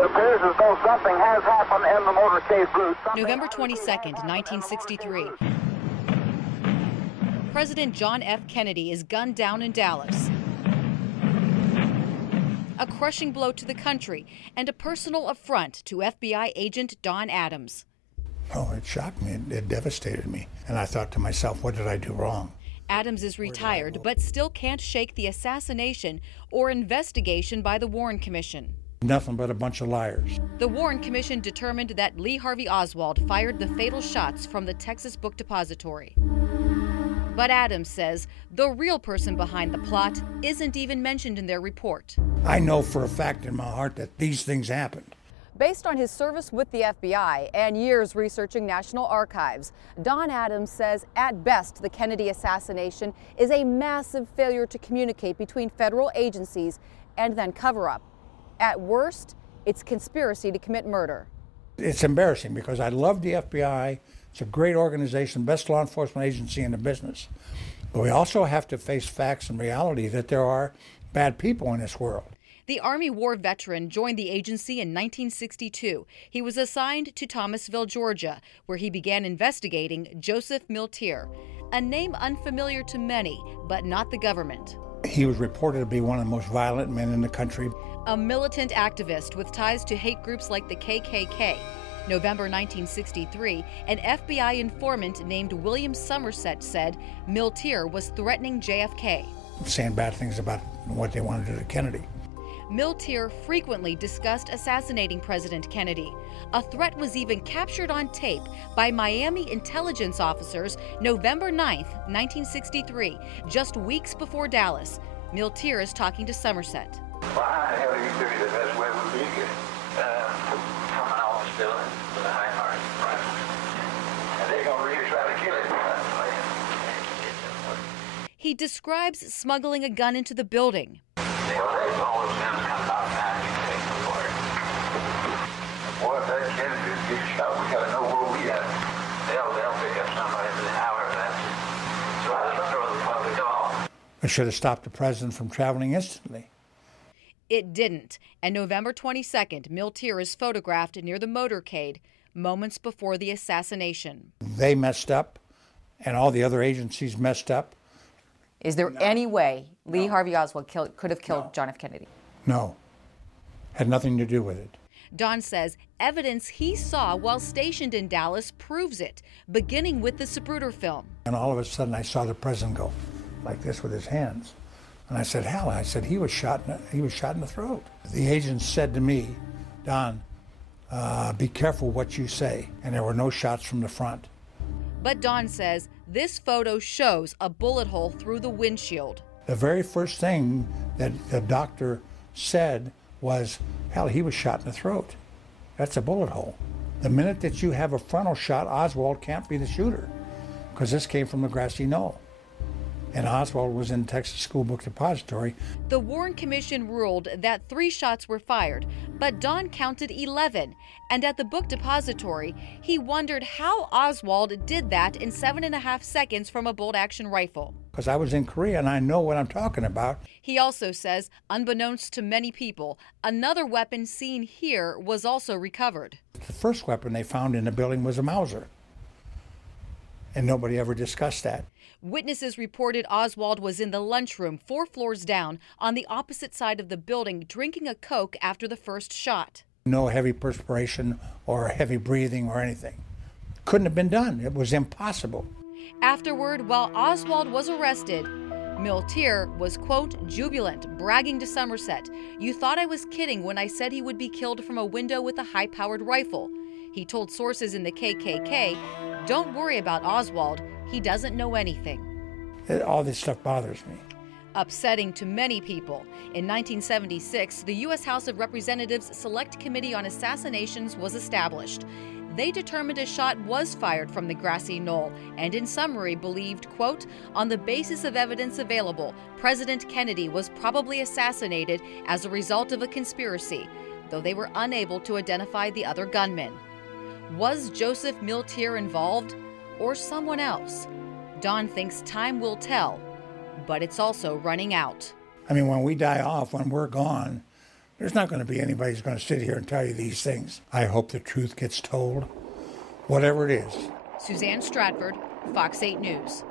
It appears as though something has happened in the motorcade route. November 22nd, 1963. President John F. Kennedy is gunned down in Dallas. A crushing blow to the country and a personal affront to FBI agent Don Adams. Oh, it shocked me. It devastated me. And I thought to myself, what did I do wrong? Adams is retired, but still can't shake the assassination or investigation by the Warren Commission. Nothing but a bunch of liars. The Warren Commission determined that Lee Harvey Oswald fired the fatal shots from the Texas Book Depository. But Adams says the real person behind the plot isn't even mentioned in their report. I know for a fact in my heart that these things happened. Based on his service with the FBI and years researching National Archives, Don Adams says at best the Kennedy assassination is a massive failure to communicate between federal agencies and then cover up. At worst, it's conspiracy to commit murder. It's embarrassing because I love the FBI. It's a great organization, best law enforcement agency in the business. But we also have to face facts and reality that there are bad people in this world. The Army War veteran joined the agency in 1962. He was assigned to Thomasville, Georgia, where he began investigating Joseph Miltier, a name unfamiliar to many, but not the government. He was reported to be one of the most violent men in the country. A militant activist with ties to hate groups like the KKK. November 1963, an FBI informant named William Somerset said Miltier was threatening JFK. Saying bad things about what they wanted to do to Kennedy. Miltier frequently discussed assassinating President Kennedy. A threat was even captured on tape by Miami intelligence officers November 9th, 1963, just weeks before Dallas. Miltier is talking to Somerset. Well, how the hell do you figure the best way would be to come an office building with a high margin rifle? And they're going to really try to kill it. He describes smuggling a gun into the building. Boy, if that Kennedy gets shot, we got to know where we at. They'll pick up somebody for the hour of that. So I just throw the public off. It should have stopped the president from traveling instantly. It didn't, and November 22nd, Miltier is photographed near the motorcade moments before the assassination. They messed up, and all the other agencies messed up. Is there any way Lee Harvey Oswald could have killed John F. Kennedy? No. Had nothing to do with it. Don says evidence he saw while stationed in Dallas proves it, beginning with the Zapruder film. And all of a sudden I saw the president go like this with his hands. And I said, hell, I said, he was shot in the throat. The agent said to me, Don, be careful what you say. And there were no shots from the front. But Don says this photo shows a bullet hole through the windshield. The very first thing that the doctor said was, hell, he was shot in the throat. That's a bullet hole. The minute that you have a frontal shot, Oswald can't be the shooter because this came from the grassy knoll. And Oswald was in Texas School Book Depository. The Warren Commission ruled that 3 shots were fired, but Don counted 11. And at the book depository, he wondered how Oswald did that in 7.5 seconds from a bolt-action rifle. Because I was in Korea and I know what I'm talking about. He also says, unbeknownst to many people, another weapon seen here was also recovered. The first weapon they found in the building was a Mauser. And nobody ever discussed that. Witnesses reported Oswald was in the lunchroom 4 floors down on the opposite side of the building drinking a Coke after the first shot. No heavy perspiration or heavy breathing or anything. Couldn't have been done. It was impossible. Afterward, while Oswald was arrested, Miltier was, quote, jubilant, bragging to Somerset, "You thought I was kidding when I said he would be killed from a window with a high-powered rifle." He told sources in the KKK, "Don't worry about Oswald. He doesn't know anything." All this stuff bothers me. Upsetting to many people. In 1976, the U.S. House of Representatives Select Committee on Assassinations was established. They determined a shot was fired from the grassy knoll and in summary believed, quote, on the basis of evidence available, President Kennedy was probably assassinated as a result of a conspiracy, though they were unable to identify the other gunmen. Was Joseph Miltier involved or someone else? Don thinks time will tell, but it's also running out. I mean, when we die off, when we're gone, There's not going to be anybody who's going to sit here and tell you these things. I hope the truth gets told, whatever it is. Suzanne Stratford, Fox 8 News.